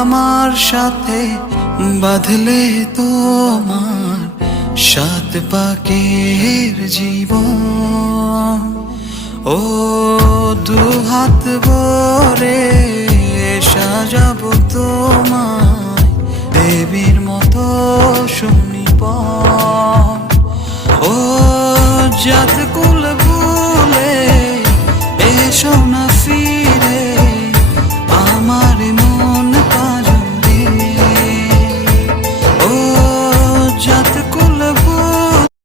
আমার সাথে বাঁধলে তোমার সাত পাকের জীবন। ও দুহাত ভরে সাজাবো তোমায় দেবীর মতো সুনিপন। ও জাত